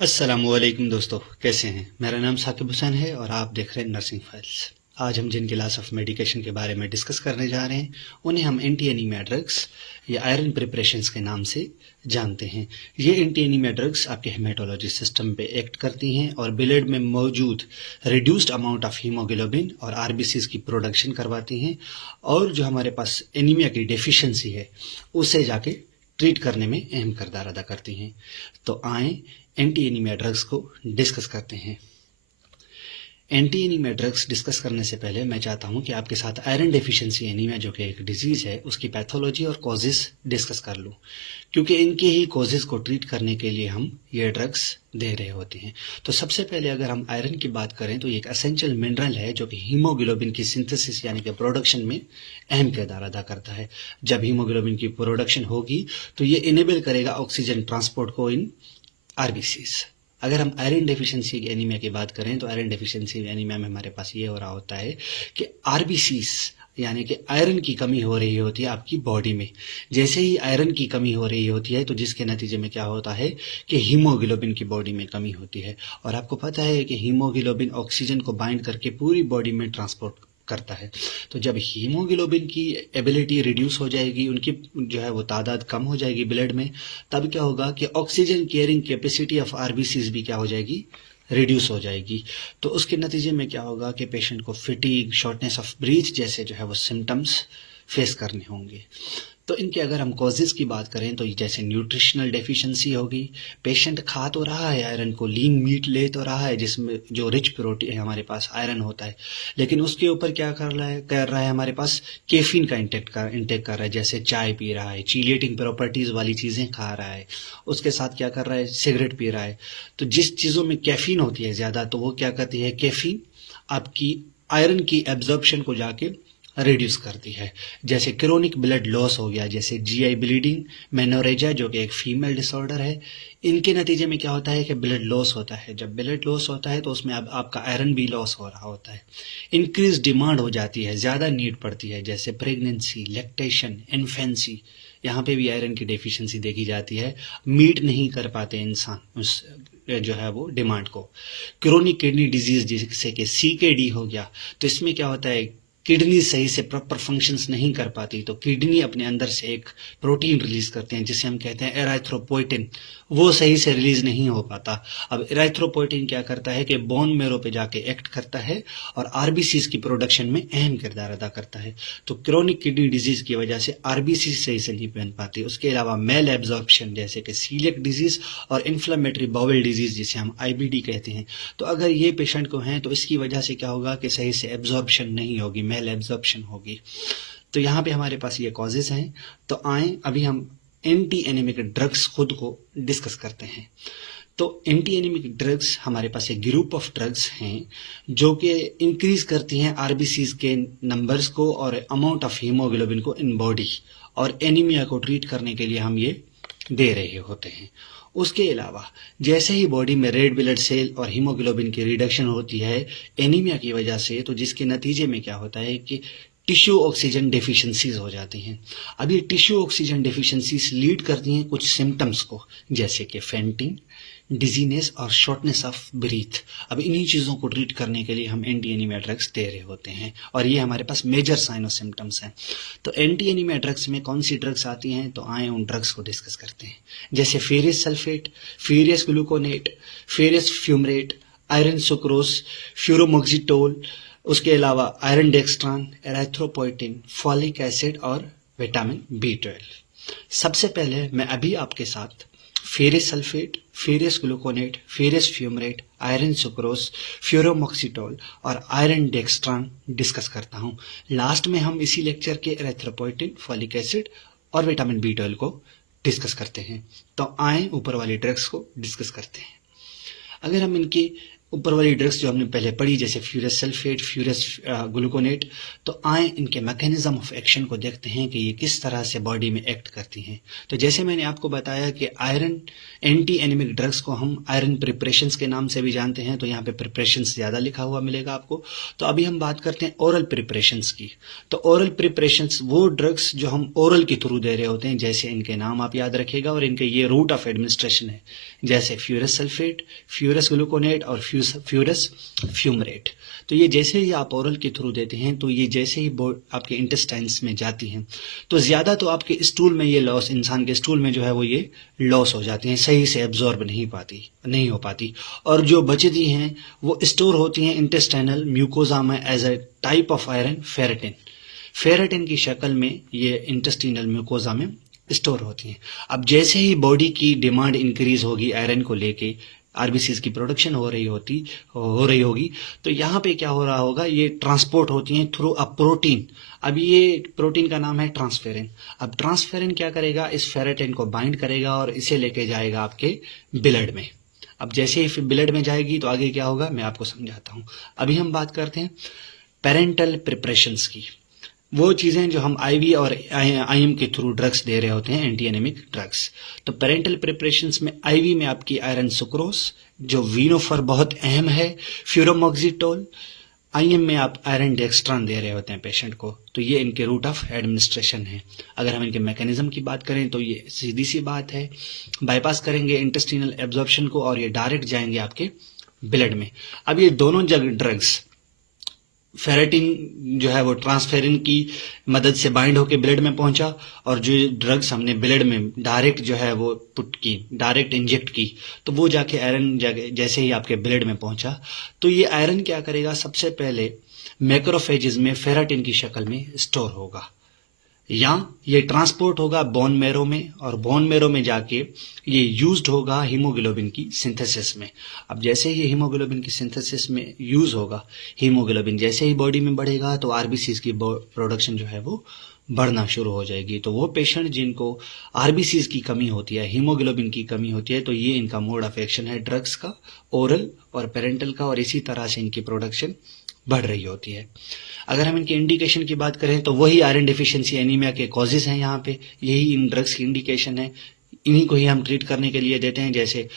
अस्सलामुअलैकुम दोस्तों, कैसे हैं। मेरा नाम साकिब हुसैन है और आप देख रहे हैं नर्सिंग फाइल्स। आज हम जिन क्लास ऑफ मेडिकेशन के बारे में डिस्कस करने जा रहे हैं उन्हें हम एंटी एनीमिया ड्रग्स या आयरन प्रिपरेशंस के नाम से जानते हैं। ये एंटी एनीमिया ड्रग्स आपके हेमेटोलॉजी सिस्टम पे एक्ट करती हैं और ब्लड में मौजूद रिड्यूस्ड अमाउंट ऑफ हीमोग्लोबिन और आरबीसीज की प्रोडक्शन करवाती हैं और जो हमारे पास एनीमिया की डेफिशिएंसी है उसे जाके ट्रीट करने में अहम किरदार अदा करती हैं। तो आए एंटी एनीमिया ड्रग्स को डिस्कस करते हैं। एंटी एनीमिया ड्रग्स डिस्कस करने से पहले मैं चाहता हूं कि आपके साथ आयरन डेफिशिएंसी एनीमिया जो कि एक डिजीज है उसकी पैथोलॉजी और कॉजेस डिस्कस कर लूं, क्योंकि इनके ही कॉजेस को ट्रीट करने के लिए हम ये ड्रग्स दे रहे होते हैं। तो सबसे पहले अगर हम आयरन की बात करें तो ये एक एसेंशियल मिनरल है जो कि हीमोग्लोबिन की सिंथेसिस यानी कि प्रोडक्शन में अहम किरदार अदा करता है। जब हीमोग्लोबिन की प्रोडक्शन होगी तो ये इनेबल करेगा ऑक्सीजन ट्रांसपोर्ट को इन आरबीसीज। अगर हम आयरन डेफिशिएंसी एनीमिया की बात करें तो आयरन डेफिशिएंसी एनीमिया में हमारे पास ये हो रहा होता है कि आरबीसीज यानी कि आयरन की कमी हो रही होती है आपकी बॉडी में। जैसे ही आयरन की कमी हो रही होती है तो जिसके नतीजे में क्या होता है कि हीमोग्लोबिन की बॉडी में कमी होती है। और आपको पता है कि हीमोग्लोबिन ऑक्सीजन को बाइंड करके पूरी बॉडी में ट्रांसपोर्ट करता है। तो जब हीमोग्लोबिन की एबिलिटी रिड्यूस हो जाएगी, उनकी जो है वो तादाद कम हो जाएगी ब्लड में, तब क्या होगा कि oxygen carrying capacity of RBCs भी क्या हो जाएगी, रिड्यूस हो जाएगी। तो उसके नतीजे में क्या होगा कि पेशेंट को फिटीग, शॉर्टनेस ऑफ ब्रीथ जैसे जो है वो सिम्टम्स फेस करने होंगे। तो इनके अगर हम कॉजेज की बात करें तो जैसे न्यूट्रिशनल डेफिशिएंसी होगी, पेशेंट खा तो रहा है आयरन को, लीन मीट ले तो रहा है जिसमें जो रिच प्रोटीन है हमारे पास आयरन होता है, लेकिन उसके ऊपर क्या कर रहा है हमारे पास कैफीन का इंटेक कर रहा है। जैसे चाय पी रहा है, चीलेटिंग प्रॉपर्टीज वाली चीज़ें खा रहा है, उसके साथ क्या कर रहा है, सिगरेट पी रहा है। तो जिस चीज़ों में कैफीन होती है ज़्यादा तो वो क्या करती है, कैफीन आपकी आयरन की एब्जॉर्प्शन को जाके रिड्यूस करती है। जैसे क्रोनिक ब्लड लॉस हो गया, जैसे जीआई ब्लीडिंग, मेनोरेजा जो कि एक फीमेल डिसऑर्डर है, इनके नतीजे में क्या होता है कि ब्लड लॉस होता है। जब ब्लड लॉस होता है तो उसमें अब आपका आयरन भी लॉस हो रहा होता है। इंक्रीज डिमांड हो जाती है, ज़्यादा नीड पड़ती है, जैसे प्रेगनेंसी, लैक्टेशन, इन्फेंसी, यहाँ पे भी आयरन की डेफिशिएंसी देखी जाती है। मीट नहीं कर पाते इंसान उस जो है वो डिमांड को। क्रोनिक किडनी डिजीज जैसे कि सीकेडी हो गया, तो इसमें क्या होता है, किडनी सही से प्रॉपर फंक्शंस नहीं कर पाती, तो किडनी अपने अंदर से एक प्रोटीन रिलीज करते हैं जिसे हम कहते हैं एराइथ्रोपोइटिन, वो सही से रिलीज नहीं हो पाता। अब एराइथ्रोपोइटिन क्या करता है कि बोन मेरो पे जाके एक्ट करता है और आरबीसीज की प्रोडक्शन में अहम किरदार अदा करता है। तो क्रोनिक किडनी डिजीज की वजह से आरबीसी सही से नहीं बन पाती। उसके अलावा मेल एब्जॉर्प्शन जैसे कि सीलियक डिजीज और इन्फ्लेमेटरी बाउल डिजीज जिसे हम आईबीडी कहते हैं, तो अगर ये पेशेंट को हैं तो इसकी वजह से क्या होगा कि सही से एब्जॉर्प्शन नहीं होगी, मेल एब्जॉर्प्शन होगी। तो यहाँ पे हमारे पास ये कॉजेज हैं। तो आए अभी हम एंटी एनीमिक ड्रग्स खुद को डिस्कस करते हैं। तो एंटी एनीमिक ड्रग्स हमारे पास एक ग्रुप ऑफ ड्रग्स हैं जो कि इंक्रीज करती हैं आरबीसीज के नंबर्स को और अमाउंट ऑफ हीमोग्लोबिन को इन बॉडी, और एनीमिया को ट्रीट करने के लिए हम ये दे रहे होते हैं। उसके अलावा जैसे ही बॉडी में रेड ब्लड सेल और हीमोग्लोबिन की रिडक्शन होती है एनीमिया की वजह से, तो जिसके नतीजे में क्या होता है कि टिश्यू ऑक्सीजन डेफिशिएंसीज हो जाती हैं। अब ये टिश्यू ऑक्सीजन डेफिशिएंसीज लीड करती हैं कुछ सिम्टम्स को, जैसे कि फेंटिंग, डिजीनेस और शॉर्टनेस ऑफ ब्रीथ। अब इन्हीं चीज़ों को ट्रीट करने के लिए हम एंटी एनीमिया ड्रग्स दे रहे होते हैं और ये हमारे पास मेजर साइन और सिम्टम्स हैं। तो एंटी एनीमिया ड्रग्स में कौन सी ड्रग्स आती हैं, तो आए उन ड्रग्स को डिस्कस करते हैं। जैसे ferrous sulphate, ferrous gluconate, ferrous fumarate, iron sucrose, ferumoxytol, उसके अलावा iron dextran, erythropoietin, folic acid और विटामिन B12। सबसे पहले मैं अभी आपके साथ ferrous sulphate, ferrous gluconate, ferrous fumarate, iron sucrose, ferumoxytol और आयरन डेक्स्ट्रान डिस्कस करता हूँ। लास्ट में हम इसी लेक्चर के एराइथ्रोपोइटिन, फॉलिक एसिड और विटामिन B12 को डिस्कस करते हैं। तो आए ऊपर वाली ड्रग्स को डिस्कस करते हैं। अगर हम इनकी ऊपर वाली ड्रग्स जो हमने पहले पढ़ी जैसे फ्यूरस सल्फेट, फ्यूरस ग्लूकोनेट, तो आए इनके मैकेनिज्म ऑफ एक्शन को देखते हैं कि ये किस तरह से बॉडी में एक्ट करती हैं। तो जैसे मैंने आपको बताया कि आयरन एंटी एनीमिक ड्रग्स को हम आयरन प्रिपरेशंस के नाम से भी जानते हैं, तो यहाँ पे प्रिपरेशंस ज़्यादा लिखा हुआ मिलेगा आपको। तो अभी हम बात करते हैं ओरल प्रिपरेशंस की। तो ओरल प्रिपरेशंस वो ड्रग्स जो हम ओरल के थ्रू दे रहे होते हैं, जैसे इनके नाम आप याद रखिएगा और इनके ये रूट ऑफ एडमिनिस्ट्रेशन है। जैसे फ्यूरस सल्फेट, फ्यूरस ग्लूकोनेट और फ्यूरस फ्यूमरेट। तो ये जैसे ही आप ओरल के थ्रू देते हैं तो ये जैसे ही आपके इंटेस्टाइन्स में जाती हैं तो ज़्यादा तो आपके स्टूल में ये लॉस, इंसान के स्टूल में जो है वो ये लॉस हो जाती हैं, सही से एब्जॉर्ब नहीं हो पाती और जो बचती हैं वो स्टोर होती हैं इंटेस्टाइनल म्यूकोजा में as a type of iron ferritin की शक्ल में ये इंटेस्टाइनल म्यूकोजा में स्टोर होती हैं। अब जैसे ही बॉडी की डिमांड इंक्रीज होगी आयरन को लेके, आरबीसीज की प्रोडक्शन हो रही होगी तो यहाँ पे क्या हो रहा होगा, ये ट्रांसपोर्ट होती हैं थ्रू अ प्रोटीन। अब ये प्रोटीन का नाम है ट्रांसफेरिन। अब ट्रांसफेरिन क्या करेगा, इस फेरेटिन को बाइंड करेगा और इसे लेके जाएगा आपके ब्लड में। अब जैसे ही ब्लड में जाएगी तो आगे क्या होगा मैं आपको समझाता हूँ। अभी हम बात करते हैं पेरेंटल प्रिपरेशंस की, वो चीज़ें जो हम आईवी और आईएम के थ्रू ड्रग्स दे रहे होते हैं, एंटी एनेमिक ड्रग्स। तो पेरेंटल प्रिपरेशंस में आईवी में आपकी आयरन सुक्रोस, जो वीनोफर बहुत अहम है, फ्यूरोमोक्सिटोल। आईएम में आप आयरन डेक्स्ट्रान दे रहे होते हैं पेशेंट को। तो ये इनके रूट ऑफ एडमिनिस्ट्रेशन है। अगर हम इनके मैकेनिज्म की बात करें तो ये सीधी सी बात है, बाईपास करेंगे इंटेस्टिनल एब्जॉर्प्शन को और ये डायरेक्ट जाएंगे आपके ब्लड में। अब ये दोनों ड्रग्स, फेरेटिन जो है वो ट्रांसफेरिन की मदद से बाइंड होकर ब्लड में पहुंचा और जो ड्रग्स हमने ब्लड में डायरेक्ट जो है वो डायरेक्ट इंजेक्ट की तो वो जाके आयरन जैसे ही आपके ब्लड में पहुंचा तो ये आयरन क्या करेगा, सबसे पहले मैक्रोफेजेस में फेरेटिन की शक्ल में स्टोर होगा या ये ट्रांसपोर्ट होगा बोन मैरो में और बोन मैरो में जाके ये यूज्ड होगा हीमोग्लोबिन की सिंथेसिस में। अब जैसे ही हीमोग्लोबिन की सिंथेसिस में यूज होगा, हीमोग्लोबिन जैसे ही बॉडी में बढ़ेगा तो आरबीसीज की प्रोडक्शन जो है वो बढ़ना शुरू हो जाएगी। तो वो पेशेंट जिनको आरबीसीज की कमी होती है, हीमोग्लोबिन की कमी होती है, तो ये इनका मोड ऑफ एक्शन है ड्रग्स का, ओरल और पेरेंटल का, और इसी तरह से इनकी प्रोडक्शन बढ़ रही होती है। अगर हम इनके इंडिकेशन की बात करें तो वही आयरन डिफिशिएंसी एनीमिया के कॉजेज हैं, यहाँ पे यही इन ड्रग्स की इंडिकेशन है, इन्हीं को ही हम ट्रीट करने के लिए देते हैं, जैसे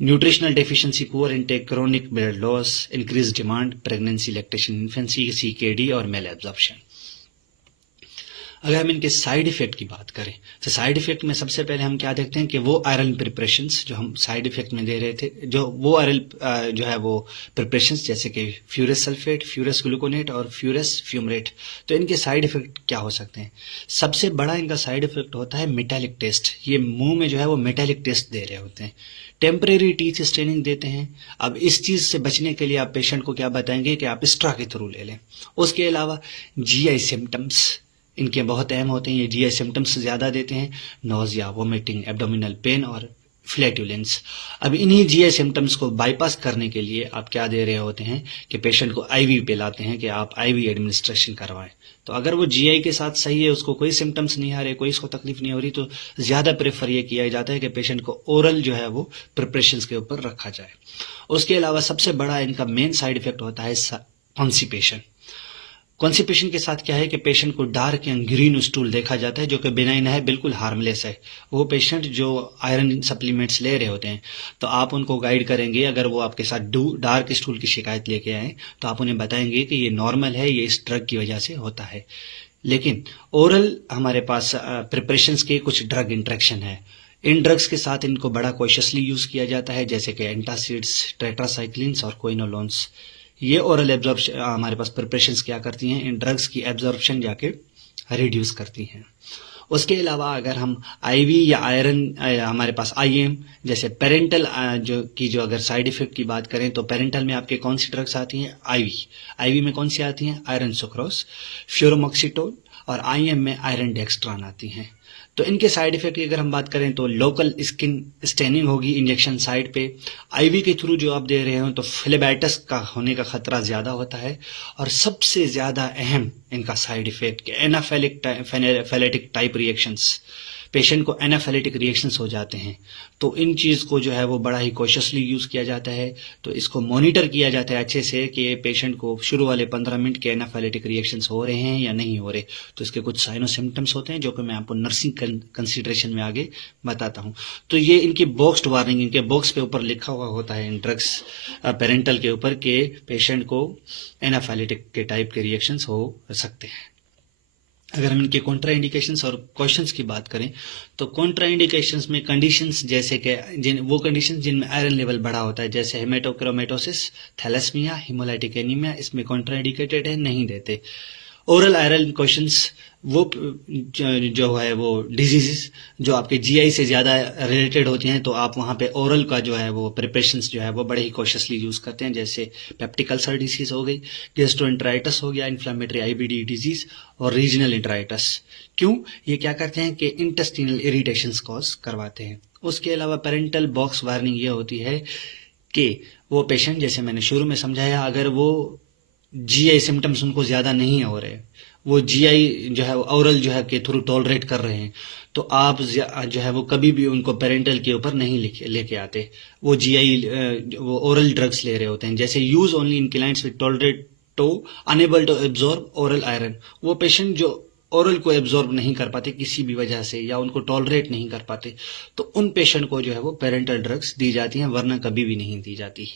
nutritional deficiency, poor intake, chronic blood loss, increase demand, pregnancy, lactation, infancy, CKD और मेल एब्जॉर्प्शन। अगर हम इनके साइड इफेक्ट की बात करें तो साइड इफेक्ट में सबसे पहले हम क्या देखते हैं कि वो आयरन प्रिपरेशंस जो हम साइड इफेक्ट में दे रहे थे, जो वो आयरन जो है वो प्रिपरेशंस जैसे कि फ्यूरस सल्फेट, फ्यूरस ग्लूकोनेट और फ्यूरस फ्यूमरेट, तो इनके साइड इफेक्ट क्या हो सकते हैं। सबसे बड़ा इनका साइड इफेक्ट होता है मेटालिक टेस्ट। ये मुंह में जो है वो मेटालिक टेस्ट दे रहे होते हैं, टेम्परेरी टीथ स्टेनिंग देते हैं। अब इस चीज़ से बचने के लिए आप पेशेंट को क्या बताएंगे कि आप स्ट्रा के थ्रू ले लें। उसके अलावा जीआई सिम्टम्स इनके बहुत अहम होते हैं, ये जीआई सिम्टम्स ज़्यादा देते हैं, नोजिया, वोमिटिंग, एब्डोमिनल पेन और फ्लैटुलेंस। अब इन्हीं जीआई सिम्टम्स को बाईपास करने के लिए आप क्या दे रहे होते हैं कि पेशेंट को आईवी पे लाते हैं कि आप आईवी एडमिनिस्ट्रेशन करवाएं। तो अगर वो जीआई के साथ सही है, उसको कोई सिम्टम्स नहीं आ रहे, कोई इसको तकलीफ नहीं हो रही, तो ज़्यादा प्रेफर ये किया जाता है कि पेशेंट को ओरल जो है वो प्रिपरेशंस के ऊपर रखा जाए। उसके अलावा सबसे बड़ा इनका मेन साइड इफेक्ट होता है कॉन्स्टिपेशन। कॉन्स्टिपेशन के साथ क्या है कि पेशेंट को डार्क या ग्रीन स्टूल देखा जाता है, जो कि बिनाइन है, बिल्कुल हार्मलेस है। वो पेशेंट जो आयरन सप्लीमेंट्स ले रहे होते हैं तो आप उनको गाइड करेंगे, अगर वो आपके साथ डार्क स्टूल की शिकायत लेके आए तो आप उन्हें बताएंगे कि ये नॉर्मल है, ये इस ड्रग की वजह से होता है। लेकिन ओरल हमारे पास प्रिपरेशंस के कुछ ड्रग इंट्रैक्शन है, इन ड्रग्स के साथ इनको बड़ा कॉशियसली यूज किया जाता है, जैसे कि एंटासिड्स, टेट्रासाइक्लिन्स और क्विनोलोन्स। ये ओरल एब्जॉर्प्शन हमारे पास प्रिपरेशंस क्या करती हैं, इन ड्रग्स की एब्जॉर्प्शन जाके रिड्यूस करती हैं। उसके अलावा अगर हम आईवी या आयरन हमारे पास आईएम जैसे पेरेंटल जो अगर साइड इफेक्ट की बात करें तो पेरेंटल में आपके कौन सी ड्रग्स आती हैं, आईवी में कौन सी आती हैं, आयरन सुक्रोस, फ्यूरोमोक्सिटोल, और आईएम में आयरन डेक्स्ट्रान आती हैं। तो इनके साइड इफेक्ट की अगर हम बात करें तो लोकल स्किन स्टेनिंग होगी इंजेक्शन साइट पे। आईवी के थ्रू जो आप दे रहे हो तो फ्लेबाइटिस का होने का खतरा ज़्यादा होता है। और सबसे ज़्यादा अहम इनका side effect anaphylactic type reactions, patient को एनाफिलेटिक रिएक्शंस हो जाते हैं। तो इन चीज़ को जो है वो बड़ा ही कॉशियसली यूज़ किया जाता है। तो इसको मॉनिटर किया जाता है अच्छे से कि पेशेंट को शुरू वाले 15 मिनट के एनाफिलेटिक रिएक्शंस हो रहे हैं या नहीं हो रहे। तो इसके कुछ साइनो सिम्टम्स होते हैं जो कि मैं आपको नर्सिंग कंसिडरेशन में आगे बताता हूँ। तो ये इनकी बॉक्स्ड वार्निंग, इनके बॉक्स पे ऊपर लिखा हुआ होता है इन ड्रग्स पेरेंटल के ऊपर के पेशेंट को एनाफिलेटिक के टाइप के रिएक्शंस हो सकते हैं। अगर हम इनके कॉन्ट्रा इंडिकेशंस और क्वेश्चंस की बात करें तो कॉन्ट्रा इंडिकेशंस में कंडीशंस जैसे कि वो कंडीशंस जिनमें आयरन लेवल बढ़ा होता है, जैसे हेमेटोक्रोमेटोसिस, थैलेसीमिया, हिमोलाइटिक एनीमिया, इसमें कॉन्ट्रा इंडिकेटेड है, नहीं देते। ओरल आयरन क्वेश्चंस वो जो है वो डिजीजेस जो आपके जीआई से ज़्यादा रिलेटेड होती हैं, तो आप वहाँ पे ओरल का जो है वो प्रिपरेशंस जो है वो बड़े ही कॉशियसली यूज़ करते हैं, जैसे पेप्टिक अल्सर डिसीज हो गई, गैस्ट्रोएंटराइटिस हो गया, इन्फ्लेमेटरी आईबीडी डिजीज और रीजनल इंटराइटिस। क्यों? ये क्या करते हैं कि इंटेस्टिनल इरिटेशंस कॉज करवाते हैं। उसके अलावा पेरेंटल बॉक्स वार्निंग ये होती है कि वो पेशेंट, जैसे मैंने शुरू में समझाया, अगर वो जीआई सिम्टम्स उनको ज़्यादा नहीं हो रहे, वो जीआई जो है ओरल जो है के थ्रू टॉलरेट कर रहे हैं, तो आप जो है वो कभी भी उनको पेरेंटल के ऊपर नहीं लेके आते। वो जीआई वो ओरल ड्रग्स ले रहे होते हैं, जैसे use only in clients with tolerate to unable to absorb oral iron. वो पेशेंट जो ओरल को एब्जॉर्ब नहीं कर पाते किसी भी वजह से या उनको टॉलरेट नहीं कर पाते, तो उन पेशेंट को जो है वो पेरेंटल ड्रग्स दी जाती हैं, वरना कभी भी नहीं दी जाती,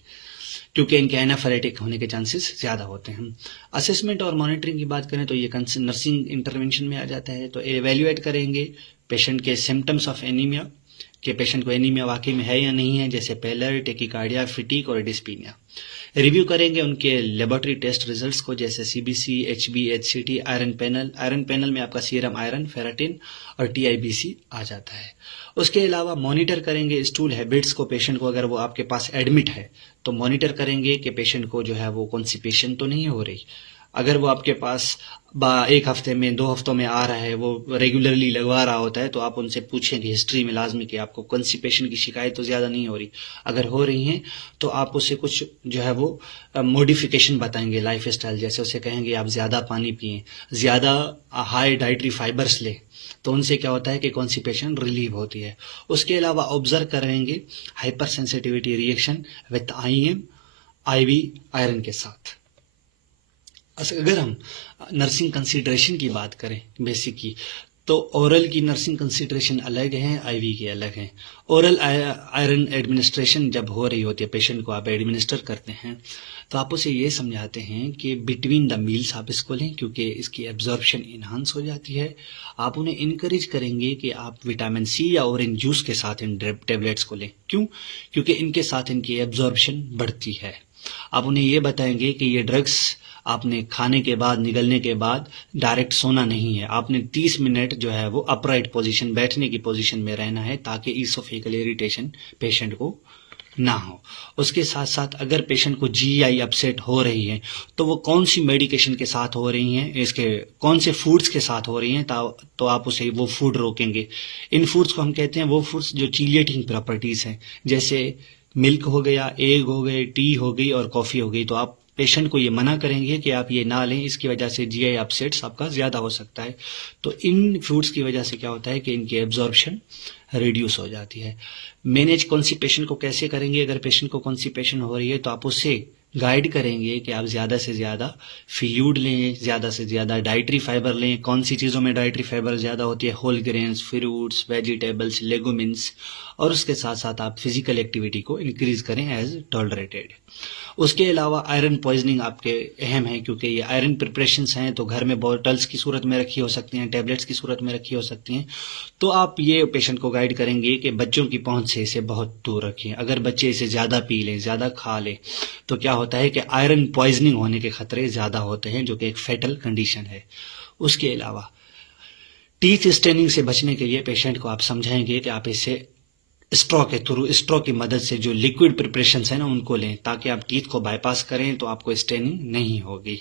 क्योंकि इनके एनाफिलेटिक होने के चांसेस ज़्यादा होते हैं। असेसमेंट और मॉनिटरिंग की बात करें तो ये नर्सिंग इंटरवेंशन में आ जाता है। तो एवेल्युएट करेंगे पेशेंट के सिम्टम्स ऑफ एनीमिया, कि पेशेंट को एनीमिया वाकई में है या नहीं है, जैसे पेलर, टेकिकार्डिया, फिटीक और डिस्पीनिया। रिव्यू करेंगे उनके लेबोरेटरी टेस्ट रिजल्ट्स को, जैसे CBC, Hb, HCT, iron panel. Iron panel में आपका सीरम आयरन, फेराटिन और टीआईबीसी आ जाता है। उसके अलावा मॉनिटर करेंगे स्टूल हैबिट्स को, पेशेंट को अगर वो आपके पास एडमिट है तो मॉनिटर करेंगे कि पेशेंट को जो है वो कॉन्स्टिपेशन तो नहीं हो रही। अगर वो आपके पास 1 हफ्ते में 2 हफ्तों में आ रहा है, वो रेगुलरली लगवा रहा होता है, तो आप उनसे पूछेंगे हिस्ट्री में लाजमी कि आपको कॉन्स्टिपेशन की शिकायत तो ज़्यादा नहीं हो रही। अगर हो रही हैं तो आप उसे कुछ जो है वो मॉडिफिकेशन बताएंगे लाइफ स्टाइल, जैसे उसे कहेंगे आप ज़्यादा पानी पिएं, ज़्यादा हाई डाइटरी फाइबर्स लें, तो उनसे क्या होता है कि कॉन्स्टिपेशन रिलीव होती है। उसके अलावा ऑब्जर्व करेंगे hypersensitivity reaction with IM, IV iron के साथ। अगर हम नर्सिंग कंसीडरेशन की बात करें बेसिक की, तो ओरल की नर्सिंग कंसीडरेशन अलग है, आईवी की अलग है। ओरल आयरन एडमिनिस्ट्रेशन जब हो रही होती है, पेशेंट को आप एडमिनिस्टर करते हैं, तो आप उसे ये समझाते हैं कि बिटवीन द मील्स आप इसको लें, क्योंकि इसकी एब्जॉर्प्शन इन्हांस हो जाती है। आप उन्हें इनकरेज करेंगे कि आप विटामिन सी या ऑरेंज जूस के साथ इन टेबलेट्स को लें। क्यों? क्योंकि इनके साथ इनकी एब्जॉर्प्शन बढ़ती है। आप उन्हें ये बताएंगे कि ये ड्रग्स आपने खाने के बाद, निगलने के बाद डायरेक्ट सोना नहीं है, आपने 30 मिनट जो है वो अपराइट पोजीशन, बैठने की पोजीशन में रहना है, ताकि ईसोफेगल इरिटेशन पेशेंट को ना हो। उसके साथ साथ अगर पेशेंट को जीआई अपसेट हो रही है तो वो कौन सी मेडिकेशन के साथ हो रही हैं, इसके कौन से फूड्स के साथ हो रही हैं, तो आप उसे वो फूड रोकेंगे। इन फूड्स को हम कहते हैं वो फूड्स जो चीलिएटिंग प्रॉपर्टीज हैं, जैसे मिल्क हो गया, एग हो गए, टी हो गई और कॉफ़ी हो गई। तो आप पेशेंट को ये मना करेंगे कि आप ये ना लें, इसकी वजह से जीआई अपसेट्स आपका ज़्यादा हो सकता है। तो इन फूड्स की वजह से क्या होता है कि इनकी एब्जॉर्प्शन रिड्यूस हो जाती है। मैनेज कॉन्स्टिपेशन को कैसे करेंगे? अगर पेशेंट को कॉन्स्टिपेशन हो रही है तो आप उससे गाइड करेंगे कि आप ज़्यादा से ज़्यादा फ्लूइड लें, ज़्यादा से ज़्यादा डाइटरी फाइबर लें। कौन सी चीज़ों में डाइटरी फाइबर ज़्यादा होती है? Whole grains, fruits, vegetables, legumes. और उसके साथ साथ आप फिजिकल एक्टिविटी को इंक्रीज करें एज टॉलरेटेड। उसके अलावा आयरन पॉइजनिंग आपके अहम है, क्योंकि ये आयरन प्रिपरेशंस हैं, तो घर में बॉटल्स की सूरत में रखी हो सकती हैं, टैबलेट्स की सूरत में रखी हो सकती हैं। तो आप ये पेशेंट को गाइड करेंगे कि बच्चों की पहुंच से इसे बहुत दूर रखें। अगर बच्चे इसे ज़्यादा पी लें, ज़्यादा खा लें, तो क्या होता है कि आयरन पॉइजनिंग होने के खतरे ज़्यादा होते हैं, जो कि एक फैटल कंडीशन है। उसके अलावा टीथ स्टेनिंग से बचने के लिए पेशेंट को आप समझाएंगे कि आप इसे स्ट्रॉ के थ्रू, स्ट्रॉ की मदद से जो लिक्विड प्रिपरेशंस है ना उनको लें, ताकि आप टीथ को बाईपास करें तो आपको स्टेनिंग नहीं होगी।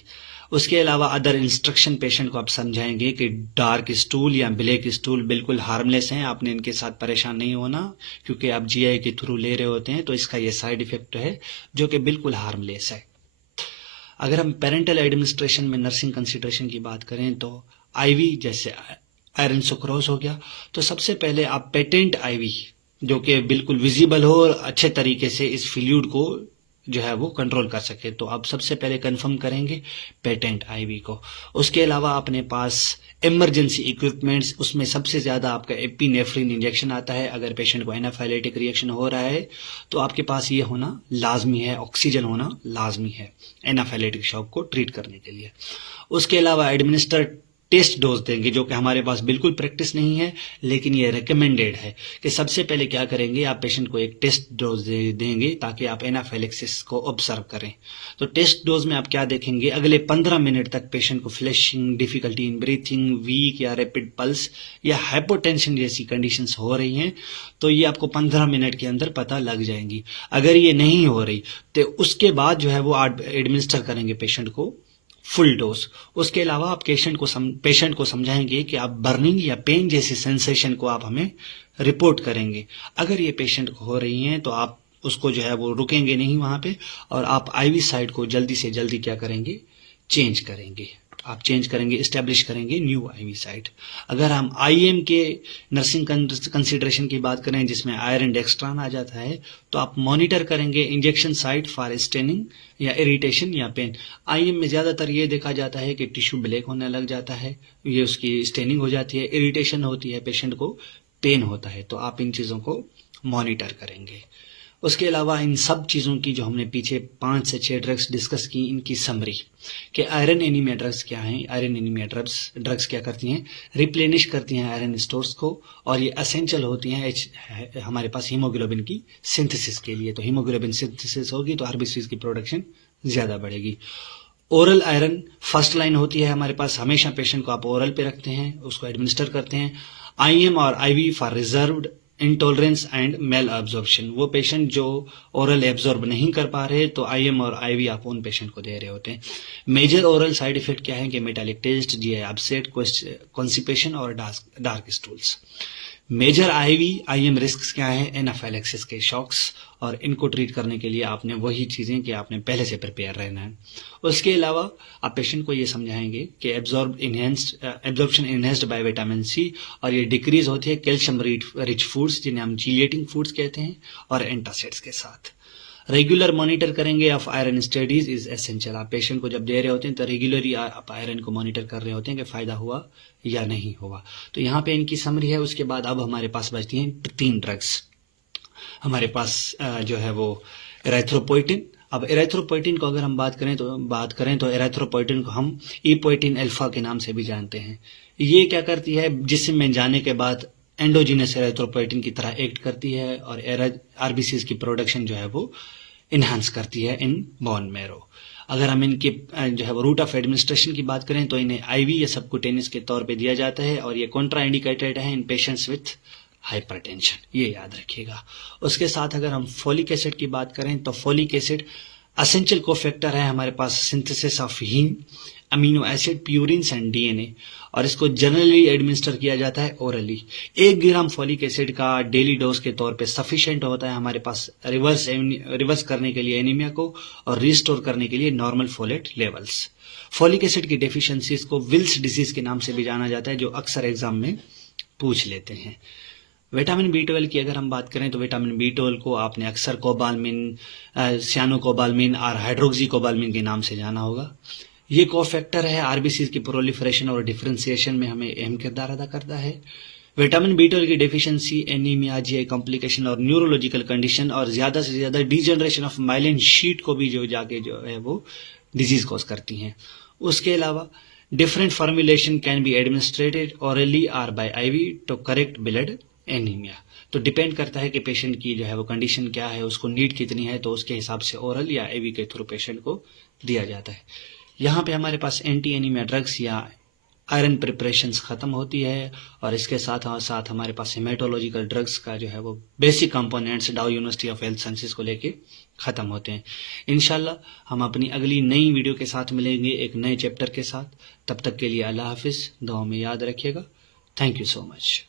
उसके अलावा अदर इंस्ट्रक्शन पेशेंट को आप समझाएंगे कि डार्क स्टूल या ब्लैक स्टूल बिल्कुल हार्मलेस हैं, आपने इनके साथ परेशान नहीं होना, क्योंकि आप जीआई के थ्रू ले रहे होते हैं, तो इसका ये साइड इफेक्ट है जो कि बिल्कुल हार्मलेस है। अगर हम पेरेंटल एडमिनिस्ट्रेशन में नर्सिंग कंसिडरेशन की बात करें तो आईवी जैसे आयरन सुक्रोज हो गया, तो सबसे पहले आप पेटेंट आईवी जो कि बिल्कुल विजिबल हो और अच्छे तरीके से इस फ्लूइड को जो है वो कंट्रोल कर सके, तो आप सबसे पहले कंफर्म करेंगे पेटेंट आईवी को। उसके अलावा अपने पास इमरजेंसी इक्विपमेंट्स, उसमें सबसे ज़्यादा आपका एपिनेफ्रिन इंजेक्शन आता है। अगर पेशेंट को एनाफाइलेटिक रिएक्शन हो रहा है तो आपके पास ये होना लाजमी है, ऑक्सीजन होना लाजमी है एनाफाइलेटिक शॉक को ट्रीट करने के लिए। उसके अलावा एडमिनिस्टर टेस्ट डोज देंगे, जो कि हमारे पास बिल्कुल प्रैक्टिस नहीं है, लेकिन ये रिकमेंडेड है कि सबसे पहले क्या करेंगे, आप पेशेंट को एक टेस्ट डोज देंगे ताकि आप एनाफाइलेक्सिस को ऑब्जर्व करें। तो टेस्ट डोज में आप क्या देखेंगे, अगले 15 मिनट तक पेशेंट को flushing, difficulty in breathing, weak या रैपिड पल्स या हाइपोटेंशन जैसी कंडीशंस हो रही हैं, तो ये आपको 15 मिनट के अंदर पता लग जाएंगी। अगर ये नहीं हो रही तो उसके बाद जो है वो एडमिनिस्टर करेंगे पेशेंट को फुल डोज। उसके अलावा आप पेशेंट को समझाएंगे कि आप बर्निंग या पेन जैसी सेंसेशन को आप हमें रिपोर्ट करेंगे। अगर ये पेशेंट को हो रही हैं तो आप उसको जो है वो रुकेंगे नहीं वहां पे, और आप आईवी साइड को जल्दी से जल्दी क्या करेंगे, चेंज करेंगे। आप चेंज करेंगे, इस्टेब्लिश करेंगे न्यू आईवी साइट। अगर हम आईएम के नर्सिंग कंसिडरेशन की बात करें जिसमें आयरन डेक्सट्रान आ जाता है, तो आप मॉनिटर करेंगे इंजेक्शन साइट फॉर स्टेनिंग या इरिटेशन या पेन। आईएम में ज्यादातर ये देखा जाता है कि टिश्यू ब्लैक होने लग जाता है, ये उसकी स्टेनिंग हो जाती है, इरिटेशन होती है, पेशेंट को पेन होता है, तो आप इन चीजों को मॉनिटर करेंगे। उसके अलावा इन सब चीज़ों की जो हमने पीछे 5 से 6 ड्रग्स डिस्कस की, इनकी समरी कि आयरन एनीमिया ड्रग्स क्या हैं। आयरन एनीमिया ड्रग्स क्या करती हैं, रिप्लेनिश करती हैं आयरन स्टोर्स को, और ये एसेंशियल होती हैं हमारे पास हीमोग्लोबिन की सिंथेसिस के लिए। तो हीमोग्लोबिन सिंथेसिस होगी तो आरबीसीज की प्रोडक्शन ज़्यादा बढ़ेगी। ओरल आयरन फर्स्ट लाइन होती है हमारे पास, हमेशा पेशेंट को आप ओरल पे रखते हैं, उसको एडमिनिस्टर करते हैं। आईएम और IV for reserved intolerance and malabsorption, वो पेशेंट जो ओरल एब्जॉर्ब नहीं कर पा रहे तो आईएम और आईवी आप उन पेशेंट को दे रहे होते हैं। मेजर ओरल साइड इफेक्ट क्या है कि metallic taste, GI upset, constipation और dark stools. Major IM risk क्या है, एनाफाइलेक्सिस के शॉक्स, और इनको ट्रीट करने के लिए आपने वही चीजें कि आपने पहले से प्रिपेयर रहना है। उसके अलावा आप पेशेंट को ये समझाएंगे कि absorption enhanced by vitamin C, और ये डिक्रीज होती है कैल्शियम रिच फूड्स जिन्हें हम चीलिएटिंग फूड्स कहते हैं और एंटासिड्स के साथ। रेगुलर मॉनिटर करेंगे of iron studies is essential. आप पेशेंट को जब दे रहे होते हैं तो रेगुलरली आप आयरन को मॉनिटर कर रहे होते हैं कि फायदा हुआ या नहीं हुआ। तो यहाँ पे इनकी समरी है। उसके बाद अब हमारे पास बचती हैं 3 ड्रग्स। हमारे पास जो है वो एराथ्रोपोइटिन। अब एराथ्रोपोइटिन को अगर हम बात करें तो एराथ्रोपोइटिन को हम इपोइटिन अल्फा के नाम से भी जानते हैं। ये क्या करती है, जिस्म में जाने के बाद एंडोजीनस एराथ्रोपोइटिन की तरह एक्ट करती है और आरबीसीज की प्रोडक्शन जो है वो इन्हांस करती है इन बोन मैरो। अगर हम इनके जो है वो रूट ऑफ एडमिनिस्ट्रेशन की बात करें तो इन्हें आईवी या सबक्यूटेनियस के तौर पे दिया जाता है, और ये कॉन्ट्रा इंडिकेटेड है इन पेशेंट्स विथ हाइपरटेंशन, ये याद रखिएगा। उसके साथ अगर हम फोलिक एसिड की बात करें तो फोलिक एसिड एसेंशियल कोफैक्टर है हमारे पास synthesis of heme, amino acid, purines and DNA, और इसको जनरली एडमिनिस्टर किया जाता है ओरली। 1 ग्राम फोलिक एसिड का डेली डोज के तौर पे सफिशिएंट होता है हमारे पास रिवर्स करने के लिए एनीमिया को और रिस्टोर करने के लिए normal folate levels. Folic acid की डेफिशिएंसीज को विल्स डिजीज के नाम से भी जाना जाता है, जो अक्सर एग्जाम में पूछ लेते हैं। विटामिन B12 की अगर हम बात करें तो विटामिन B12 को आपने अक्सर कोबालमिन, सियानोकोबालमिन और हाइड्रोक्सी कोबालमिन के नाम से जाना होगा। ये कोफैक्टर है आरबीसीज की प्रोलिफरेशन और डिफरेंशिएशन में हमें अहम किरदार अदा करता है। विटामिन B12 की डेफिशिएंसी एनीमिया, जीआई कॉम्प्लिकेशन और न्यूरोलॉजिकल कंडीशन और ज्यादा से ज्यादा डीजनरेशन ऑफ माइलिन शीट को भी जो है वो डिजीज कॉज करती हैं। उसके अलावा different formulation can be administered orally और by IV to correct blood anaemia. तो डिपेंड करता है कि पेशेंट की जो है वो कंडीशन क्या है, उसको नीड कितनी है, तो उसके हिसाब से ओरल या आईवी के थ्रू पेशेंट को दिया जाता है। यहाँ पे हमारे पास एंटी एनीमिया ड्रग्स या आयरन प्रिपरेशंस खत्म होती है, और इसके साथ हमारे पास हेमेटोलॉजिकल ड्रग्स का जो है वो बेसिक कंपोनेंट्स डाउ यूनिवर्सिटी ऑफ हेल्थ साइंसेज को लेके खत्म होते हैं। इंशाल्लाह हम अपनी अगली नई वीडियो के साथ मिलेंगे एक नए चैप्टर के साथ। तब तक के लिए अल्लाह हाफिज, दुआ में याद रखिएगा। Thank you so much.